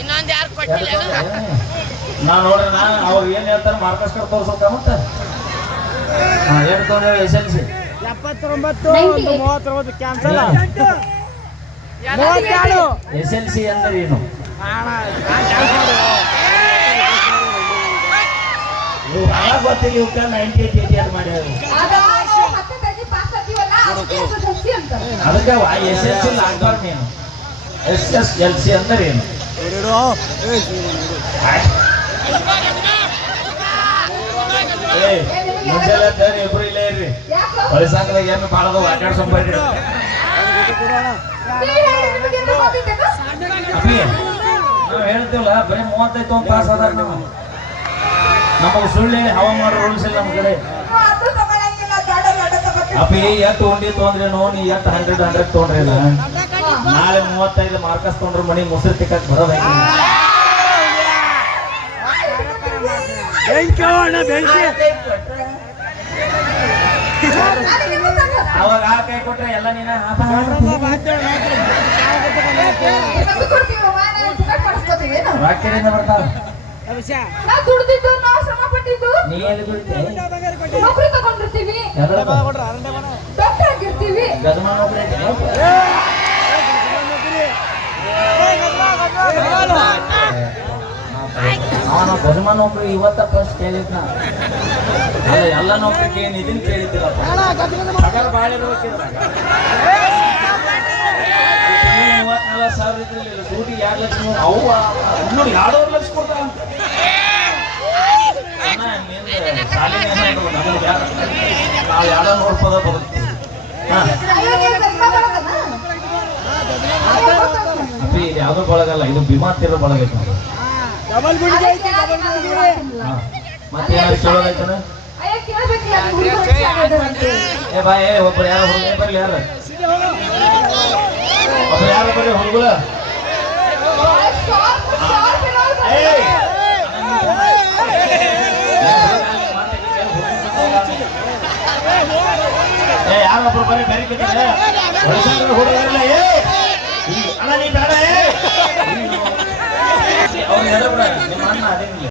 ಇನ್ನೊಂದ್ ಯಾರು ಕೊಟ್ಟಿಲ್ಲ? ನಾ ನೋಡ್ರಿ ನಾ ಅವ್ರು ಏನ್ ಹೇಳ್ತಾರೆ ಮಾರ್ಕಸ್ ಕಾರ್ಡ್ ತೋರ್ಸೋಕ ಮತ್ತ? ಏನು ಎಸ್ ಎಲ್ ಸಿ. ಎಪ್ಪತ್ತೊಂಬತ್ತು ಒಂದು. ಮೂವತ್ತೊಂಬತ್ತು ಕ್ಯಾನ್ಸಲ್. ಮೂವತ್ತೆರಡು ಎಸ್ ಎಲ್ ಸಿ ಅಂದ್ರೆ ಏನು? ಗೊತ್ತಿಲ್ಲ ಇವಕ್ಕ ನೈಂಟಿ ಏಟ್ ಏಟಿ ಅಂತ ಮಾಡ್ಯಾರ ಅದಕ್ಕೆ ಎಸ್ ಎಲ್ ಸಿ ಆಗ್ಬಾರ್ದು ನೀನು ಎಸ್ ಎಸ್ ಎಲ್ ಸಿ ಅಂದ್ರೆ ಏನು? ಮುಂಜಾನೆ ಎದ್ದು ಇಬ್ರು ಇಲ್ಲೇ ಇರ್ರಿ. ಏನು ಬಾಳದ ಅಪ್ಪಿ, ನಾವು ಹೇಳ್ತೀವಲ್ಲ, ಬರೀ ಮೂವತ್ತೈದು ಒಂದು ತಾಸು ಅದಾರ ನಾವು. ನಮಗೆ ಸುಳ್ಳು ಹವಾಮಾನ ರೂಲ್ಸ್ ಇಲ್ಲ ನಮ್ಮ ಕಡೆ. ಅಪ್ಪಿ ಎತ್ ಉಂಡಿ ತೊಗೊಂಡ್ರಿ ನೋ ನೀ ಎಷ್ಟು ಹಂಡ್ರೆಡ್ ಹಂಡ್ರೆಡ್ ತೊಗೊಂಡ್ರಿ ನಾಳೆ ಮೂವತ್ತೈದು ಮಾರ್ಕಸ್ ತೊಂಡ್ರು ಮನಿ ಮುಸ್ರಿ ತಿಕ್ಕಕ್ ಬರೋದ ಬೆಂಕಿ ಅಣ್ಣ ಬೆಂಕಿ. ಅವಾಗ ಆ ಕೈ ಕೊಟ್ರೆ ಎಲ್ಲ ನೀನ. ರಾಕೆರಿಂದ ಬರ್ತಾವ. ನಾವು ದುಡ್ದಿದ್ದು ನಾವು ಶ್ರಮ ಪಟ್ಟಿದ್ದು. ನೌಕರಿ ತಗೊಂಡಿರ್ತೀವಿ. ಡಾಕ್ಟರ್ ಆಗಿರ್ತೀವಿ? ಅವನ ಗಜಮ ನೌಕರಿ ಇವತ್ತ ಫಸ್ಟ್ ಕೇಳಿದ್ನ. ಎಲ್ಲ ನೌಕರಿಗೆ ಏನ್ ಇದನ್ ಕೇಳಿದ್ದಿಲ್ಲಪ್ಪ ಪಗಾರ ಮೂವತ್ನಾಲ್ಕು ಸಾವಿರ ಇದ್ರಲ್ಲಿ ಸೂಟಿ ಎರಡು ಲಕ್ಷ ಇನ್ನೂರು ಎರಡೂವರೆ ಲಕ್ಷ ಕೊಡ್ತಾರಂತ ಅಣ್ಣ, ನಿಂದು ಸಾಲಿನ ಏನಾದ್ರು ನಮಗೆ ಬ್ಯಾಡ. ನಾವು ಎರಡ ನೂರು ಪದ ಬದುಕ್ತೀವಿ ಹಾ ಅಯ್ಯೋ, ನೀವು ಜನ್ಮ ಬರೋದಲ್ಲ? ಅಯ್ಯೋ, ಗೊತ್ತಾಗ್ತದೆ. ಅಪ್ಪಿ ಇದು ಯಾವ್ದು ಬಳಗಲ್ಲ ಇದು ಬಿಮಾತಿರೋ ಬಳಗೈತೆ ನಮ್ದು. ಡಬಲ್ ಗುಂಡಿಗೆ ಐತಿ ಇದು ಗುಂಡಿಗೆ ಹಾ. ಮತ್ತೇನಾದ್ರು ಕೇಳೋದೈತನ ಅಯ್ಯೋ, ಕೇಳ್ಬೇಕಿಲ್ಲ, ನೀವು ಹುಡುಗರು ಚೆನ್ನಾಗಿದ್ದಾರಂತೆ. ಏ ಬಾ ಏ ಒಬ್ರು ಯಾರು ಹುಡುಗ ಬರ್ಲಿ ಯಾರು ಒಬ್ರು ಯಾರು ಬರ್ಲಿ ಹುಡುಗರು! ಏ ಯಾರೊಬ್ರು ಬರ್ರಿ ಬೇರೆ ಬಿದ್ದಿದೆ ಹುಡುಗರಲ್ಲ ಏ ಅಣ್ಣ ನೀ ಬೇಡ ಏ ಅವ್ರು ಎದ್ರ